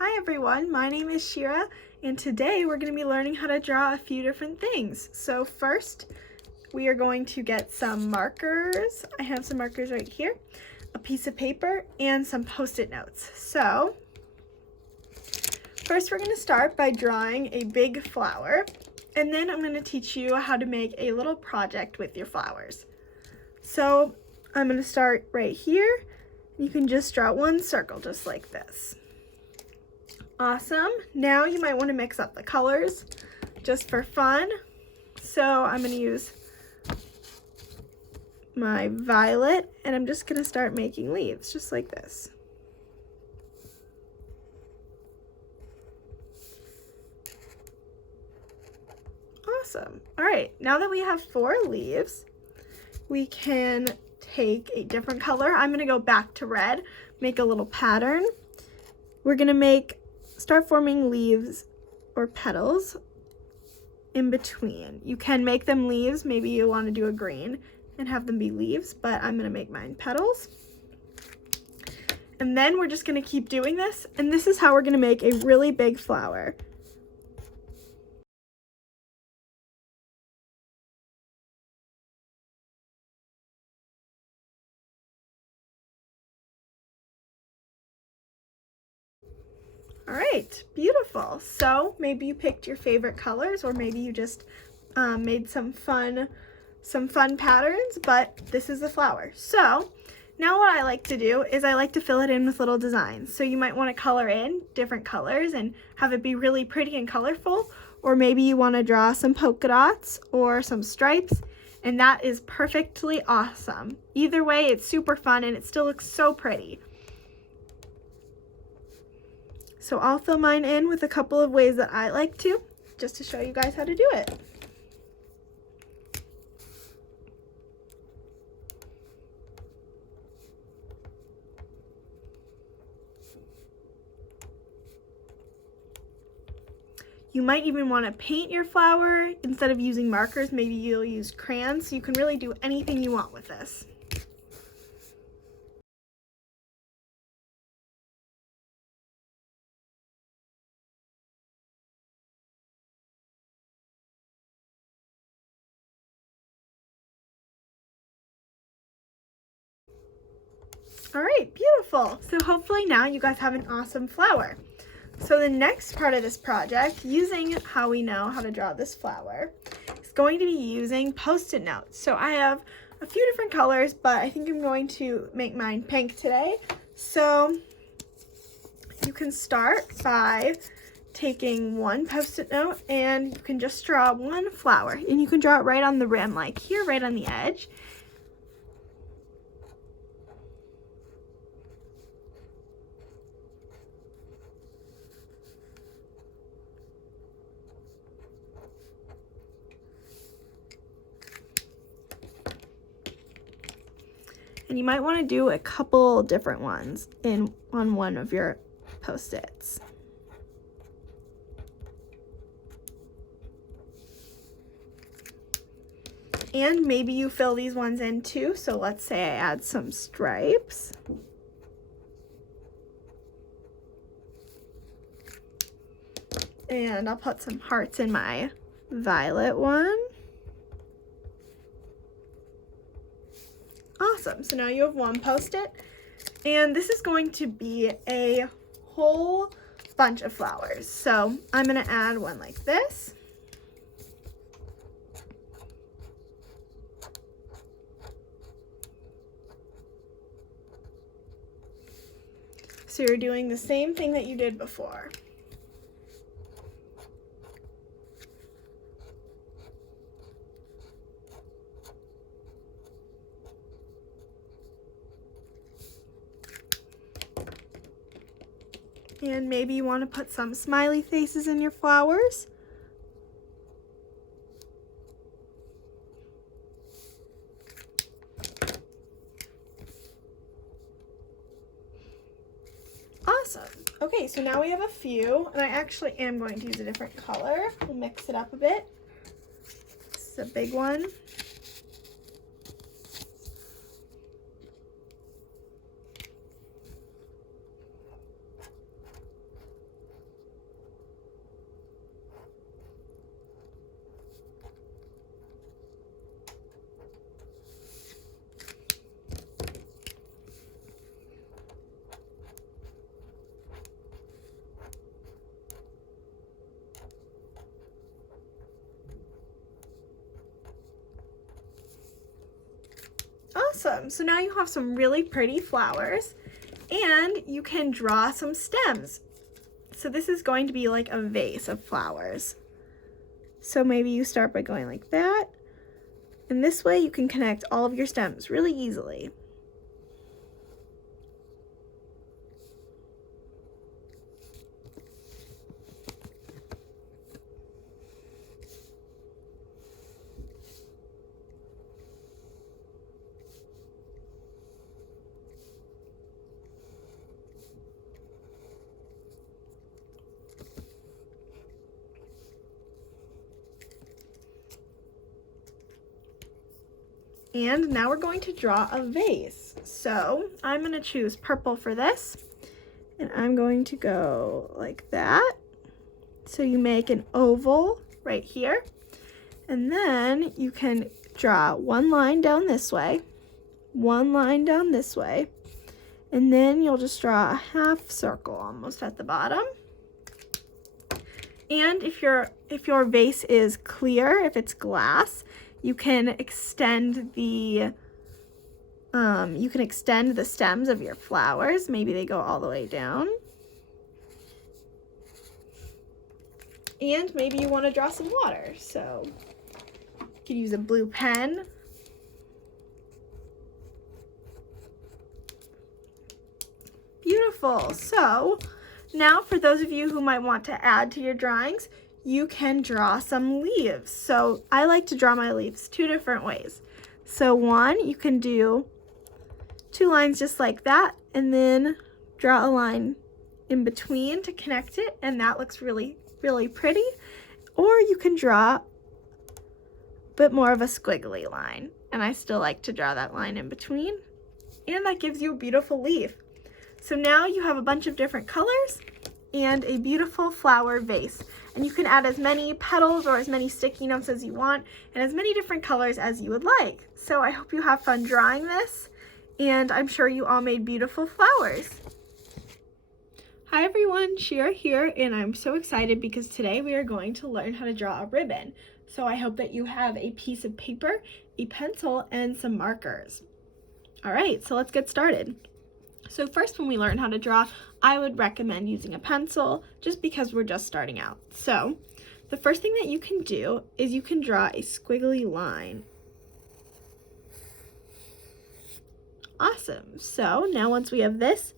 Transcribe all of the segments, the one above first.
Hi everyone, my name is Shira, and today we're going to be learning how to draw a few different things. So first, we are going to get some markers. I have some markers right here, a piece of paper, and some Post-it notes. So first we're going to start by drawing a big flower, and then I'm going to teach you how to make a little project with your flowers. So I'm going to start right here. You can just draw one circle just like this. Awesome. Now you might want to mix up the colors just for fun. So I'm going to use my violet and I'm just going to start making leaves just like this. Awesome. All right, now that we have 4 leaves, we can take a different color. I'm going to go back to red, make a little pattern. We're going to start forming leaves or petals in between. You can make them leaves. Maybe you want to do a green and have them be leaves, but I'm going to make mine petals. And then we're just going to keep doing this, and this is how we're going to make a really big flower. All right, beautiful. So maybe you picked your favorite colors, or maybe you just made some fun patterns, but this is the flower. So now what I like to do is I like to fill it in with little designs. So you might want to color in different colors and have it be really pretty and colorful, or maybe you want to draw some polka dots or some stripes, and that is perfectly awesome. Either way, it's super fun and it still looks so pretty. So I'll fill mine in with a couple of ways that I like to, just to show you guys how to do it. You might even want to paint your flower. Instead of using markers, maybe you'll use crayons, so you can really do anything you want with this. All right, beautiful. So hopefully now you guys have an awesome flower. So the next part of this project, using how we know how to draw this flower, is going to be using Post-it notes. So I have a few different colors, but I think I'm going to make mine pink today. So you can start by taking one Post-it note and you can just draw one flower, and you can draw it right on the rim, like here, right on the edge. And you might want to do a couple different ones on one of your Post-its. And maybe you fill these ones in too. So let's say I add some stripes. And I'll put some hearts in my violet one. Awesome, so now you have one Post-it, and this is going to be a whole bunch of flowers. So I'm gonna add one like this. So you're doing the same thing that you did before. And maybe you want to put some smiley faces in your flowers. Awesome. Okay, so now we have a few, and I actually am going to use a different color. We'll mix it up a bit. This is a big one. Awesome. So now you have some really pretty flowers and you can draw some stems. So this is going to be like a vase of flowers. So maybe you start by going like that. And this way you can connect all of your stems really easily. And now we're going to draw a vase. So I'm going to choose purple for this. And I'm going to go like that. So you make an oval right here. And then you can draw one line down this way, one line down this way. And then you'll just draw a half circle almost at the bottom. And if your vase is clear, if it's glass, you can extend the stems of your flowers. Maybe they go all the way down. And maybe you want to draw some water. So you can use a blue pen. Beautiful. So now for those of you who might want to add to your drawings, you can draw some leaves. So I like to draw my leaves two different ways. So one, you can do two lines just like that and then draw a line in between to connect it, and that looks really, really pretty. Or you can draw a bit more of a squiggly line, and I still like to draw that line in between, and that gives you a beautiful leaf. So now you have a bunch of different colors and a beautiful flower vase. And you can add as many petals or as many sticky notes as you want and as many different colors as you would like. So I hope you have fun drawing this, and I'm sure you all made beautiful flowers. Hi everyone, Shira here, and I'm so excited because today we are going to learn how to draw a ribbon. So I hope that you have a piece of paper, a pencil, and some markers. All right, so let's get started. So first, when we learn how to draw, I would recommend using a pencil just because we're just starting out. So the first thing that you can do is you can draw a squiggly line. Awesome. So now once we have this,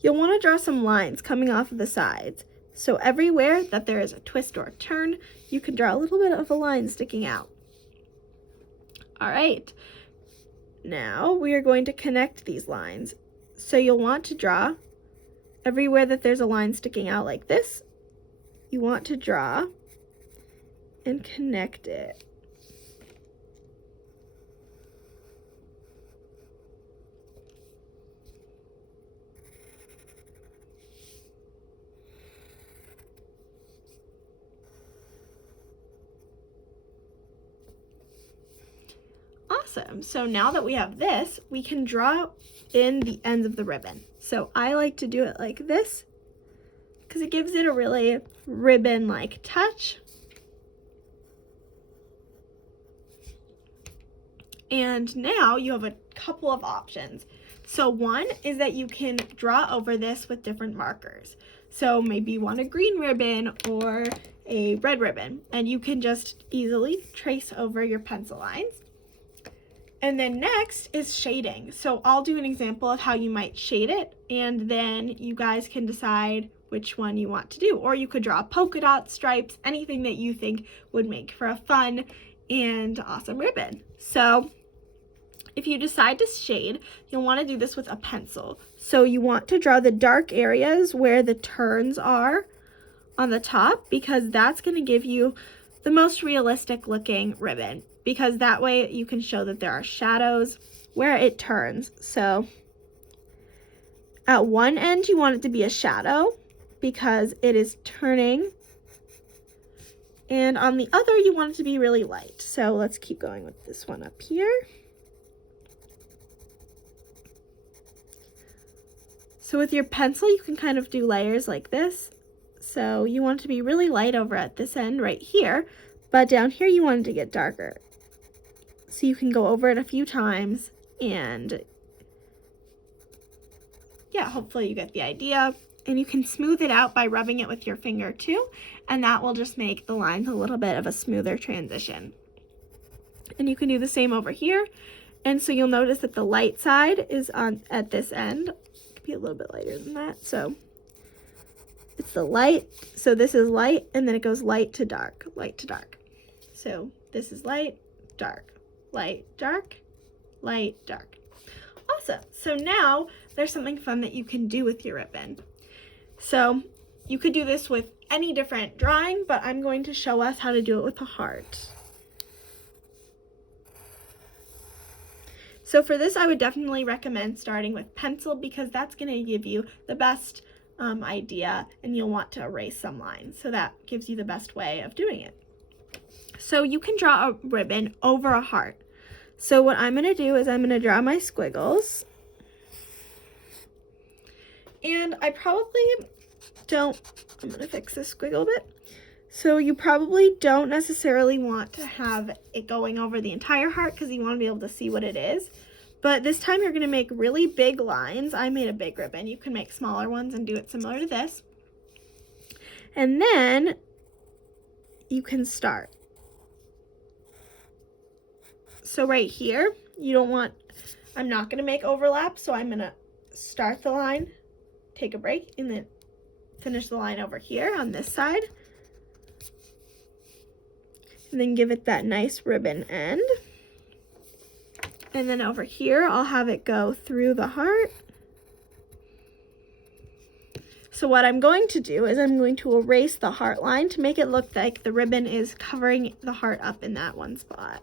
you'll want to draw some lines coming off of the sides. So everywhere that there is a twist or a turn, you can draw a little bit of a line sticking out. All right. Now we are going to connect these lines. So you'll want to draw everywhere that there's a line sticking out like this. You want to draw and connect it. Awesome. So now that we have this, we can draw in the ends of the ribbon. So I like to do it like this because it gives it a really ribbon-like touch. And now you have a couple of options. So one is that you can draw over this with different markers. So maybe you want a green ribbon or a red ribbon, and you can just easily trace over your pencil lines. And then next is shading. So I'll do an example of how you might shade it, and then you guys can decide which one you want to do. Or you could draw polka dot, stripes, anything that you think would make for a fun and awesome ribbon. So if you decide to shade, you'll want to do this with a pencil. So you want to draw the dark areas where the turns are on the top, because that's going to give you the most realistic looking ribbon, because that way you can show that there are shadows where it turns. So at one end you want it to be a shadow because it is turning, and on the other you want it to be really light. So let's keep going with this one up here. So with your pencil you can kind of do layers like this. So you want it to be really light over at this end right here, but down here you want it to get darker. So you can go over it a few times And yeah, hopefully you get the idea. And you can smooth it out by rubbing it with your finger too, and that will just make the lines a little bit of a smoother transition. And you can do the same over here. And so you'll notice that the light side is on at this end. It could be a little bit lighter than that. So it's the light. So this is light, and then it goes light to dark, light to dark. So this is light, dark, light, dark, light, dark. Awesome. So now there's something fun that you can do with your ribbon. So you could do this with any different drawing, but I'm going to show us how to do it with a heart. So for this, I would definitely recommend starting with pencil because that's going to give you the best idea, and you'll want to erase some lines. So that gives you the best way of doing it. So you can draw a ribbon over a heart. So what I'm going to do is I'm going to draw my squiggles. And I probably don't, I'm going to fix this squiggle a bit. So you probably don't necessarily want to have it going over the entire heart because you want to be able to see what it is. But this time you're going to make really big lines. I made a big ribbon. You can make smaller ones and do it similar to this. And then you can start. So right here, you don't want, I'm not going to make overlap, so I'm going to start the line, take a break, and then finish the line over here on this side. And then give it that nice ribbon end. And then over here, I'll have it go through the heart. So what I'm going to do is I'm going to erase the heart line to make it look like the ribbon is covering the heart up in that one spot.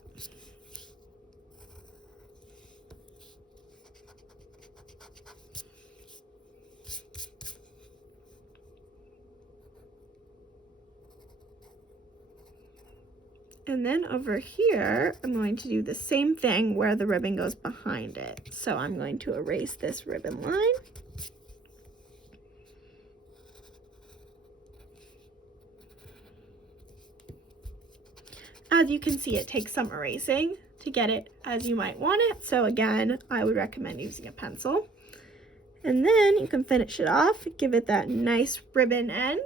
And then over here, I'm going to do the same thing where the ribbon goes behind it. So I'm going to erase this ribbon line. As you can see, it takes some erasing to get it as you might want it. So again, I would recommend using a pencil. And then you can finish it off, give it that nice ribbon end.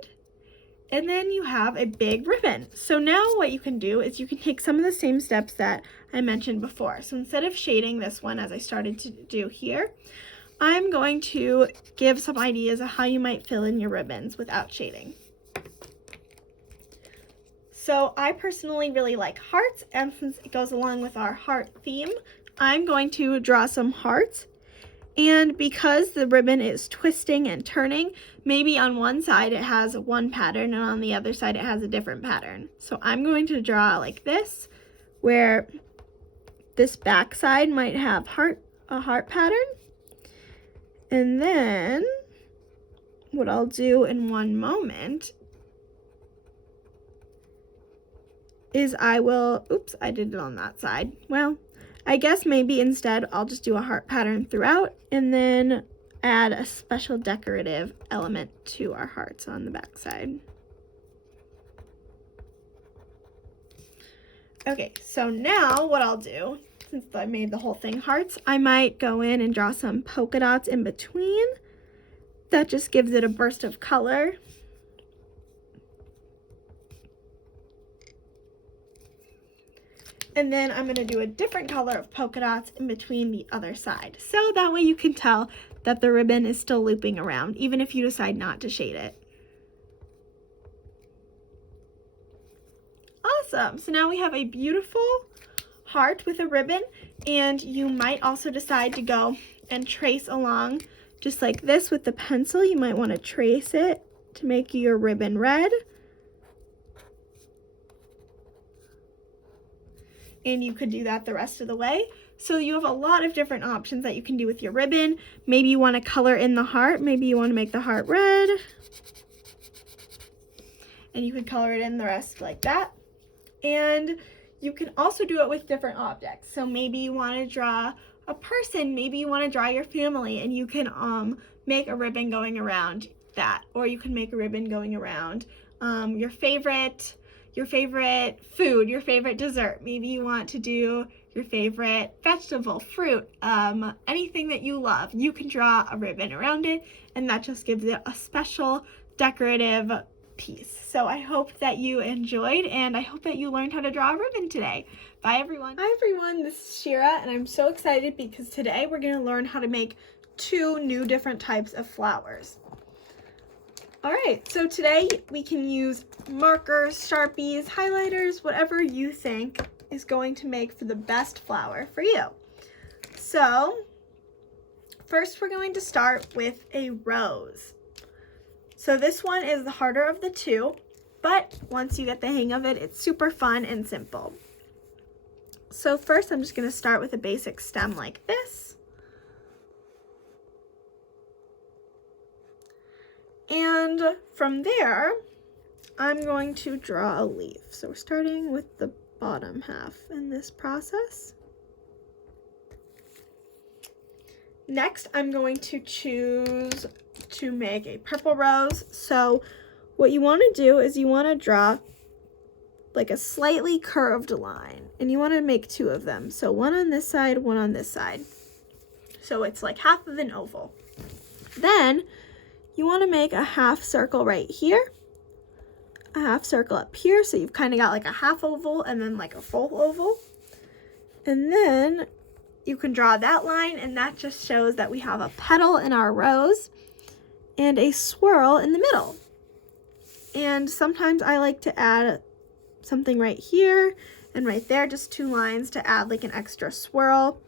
And then you have a big ribbon. So now what you can do is you can take some of the same steps that I mentioned before. So instead of shading this one as I started to do here, I'm going to give some ideas of how you might fill in your ribbons without shading. So I personally really like hearts, and since it goes along with our heart theme, I'm going to draw some hearts. And because the ribbon is twisting and turning, maybe on one side it has one pattern and on the other side it has a different pattern. So I'm going to draw like this, where this back side might have a heart pattern. And then what I'll do in one moment is I will, oops, I did it on that side. Well, I guess maybe instead I'll just do a heart pattern throughout and then add a special decorative element to our hearts on the back side. Okay, so now what I'll do, since I made the whole thing hearts, I might go in and draw some polka dots in between. That just gives it a burst of color. And then I'm going to do a different color of polka dots in between the other side. So that way you can tell that the ribbon is still looping around, even if you decide not to shade it. Awesome. So now we have a beautiful heart with a ribbon, and you might also decide to go and trace along just like this with the pencil. You might want to trace it to make your ribbon red. And you could do that the rest of the way. So you have a lot of different options that you can do with your ribbon. Maybe you want to color in the heart. Maybe you want to make the heart red. And you could color it in the rest like that. And you can also do it with different objects. So maybe you want to draw a person. Maybe you want to draw your family, and you can make a ribbon going around that. Or you can make a ribbon going around your favorite, your favorite food, your favorite dessert. Maybe you want to do your favorite vegetable, fruit, anything that you love. You can draw a ribbon around it, and that just gives it a special decorative piece. So I hope that you enjoyed, and I hope that you learned how to draw a ribbon today. Bye everyone. Hi everyone, this is Shira, and I'm so excited because today we're going to learn how to make 2 new different types of flowers. Alright, so today we can use markers, Sharpies, highlighters, whatever you think is going to make for the best flower for you. So, first we're going to start with a rose. So this one is the harder of the 2, but once you get the hang of it, it's super fun and simple. So first I'm just going to start with a basic stem like this. And from there, I'm going to draw a leaf. So we're starting with the bottom half in this process. Next, I'm going to choose to make a purple rose. So what you want to do is you want to draw like a slightly curved line, and you want to make 2 of them. So one on this side, one on this side. So it's like half of an oval. Then you want to make a half circle right here, a half circle up here, so you've kind of got like a half oval and then like a full oval. And then you can draw that line, and that just shows that we have a petal in our rose and a swirl in the middle. And sometimes I like to add something right here and right there, just 2 lines to add like an extra swirl,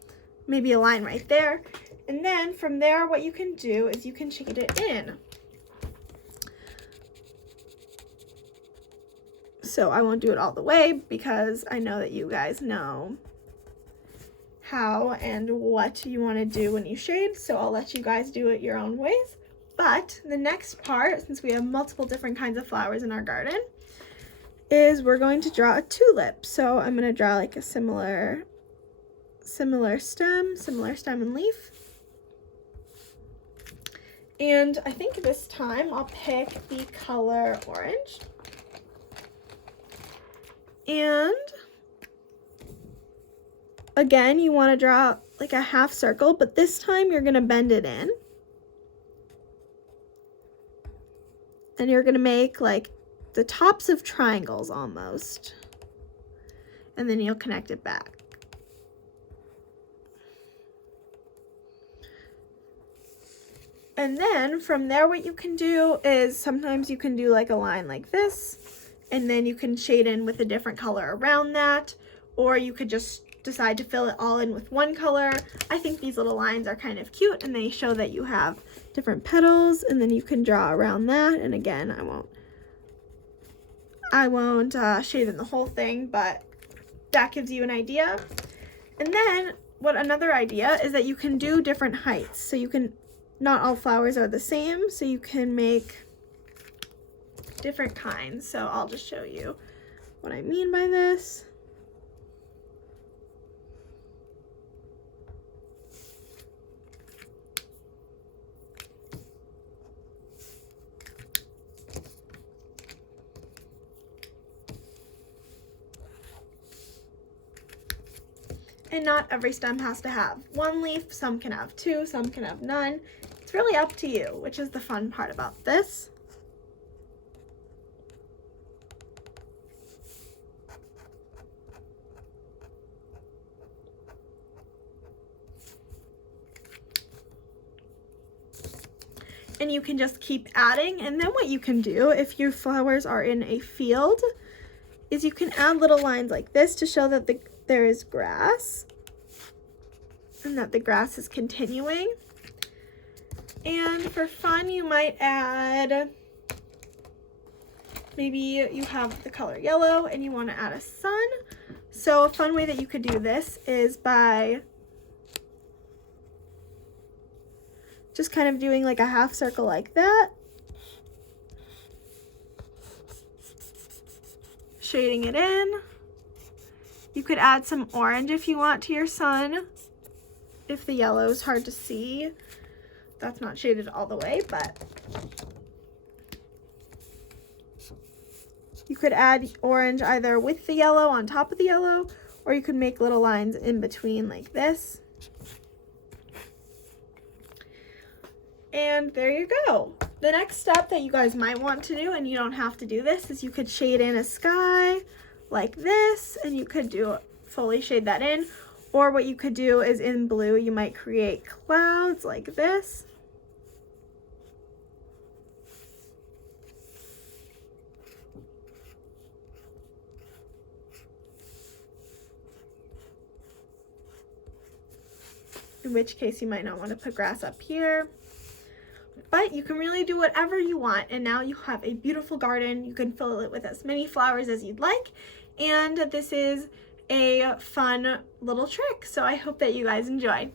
maybe a line right there. And then from there, what you can do is you can shade it in. So I won't do it all the way because I know that you guys know how and what you want to do when you shade, so I'll let you guys do it your own ways. But the next part, since we have multiple different kinds of flowers in our garden, is we're going to draw a tulip. So I'm going to draw like a similar stem and leaf. And I think this time I'll pick the color orange. And again, you want to draw like a half circle, but this time you're going to bend it in. And you're going to make like the tops of triangles almost. And then you'll connect it back. And then from there, what you can do is sometimes you can do like a line like this, and then you can shade in with a different color around that, or you could just decide to fill it all in with one color. I think these little lines are kind of cute, and they show that you have different petals, and then you can draw around that. And again, I won't shade in the whole thing, but that gives you an idea. And then another idea is that you can do different heights. So you can, not all flowers are the same, so you can make different kinds. So I'll just show you what I mean by this. And not every stem has to have 1 leaf. Some can have 2, some can have none. It's really up to you, which is the fun part about this. And you can just keep adding. And then what you can do if your flowers are in a field is you can add little lines like this to show that there is grass and that the grass is continuing. And for fun, you might add, maybe you have the color yellow and you want to add a sun. So a fun way that you could do this is by just kind of doing like a half circle like that, shading it in. You could add some orange if you want to your sun, if the yellow is hard to see. That's not shaded all the way, but You could add orange either with the yellow on top of the yellow, or you could make little lines in between like this. And there you go. The next step that you guys might want to do, and you don't have to do this, is you could shade in a sky like this, and you could fully shade that in. Or what you could do is in blue, you might create clouds like this. In which case you might not want to put grass up here. But you can really do whatever you want, and now you have a beautiful garden. You can fill it with as many flowers as you'd like, and this is a fun little trick. So I hope that you guys enjoyed.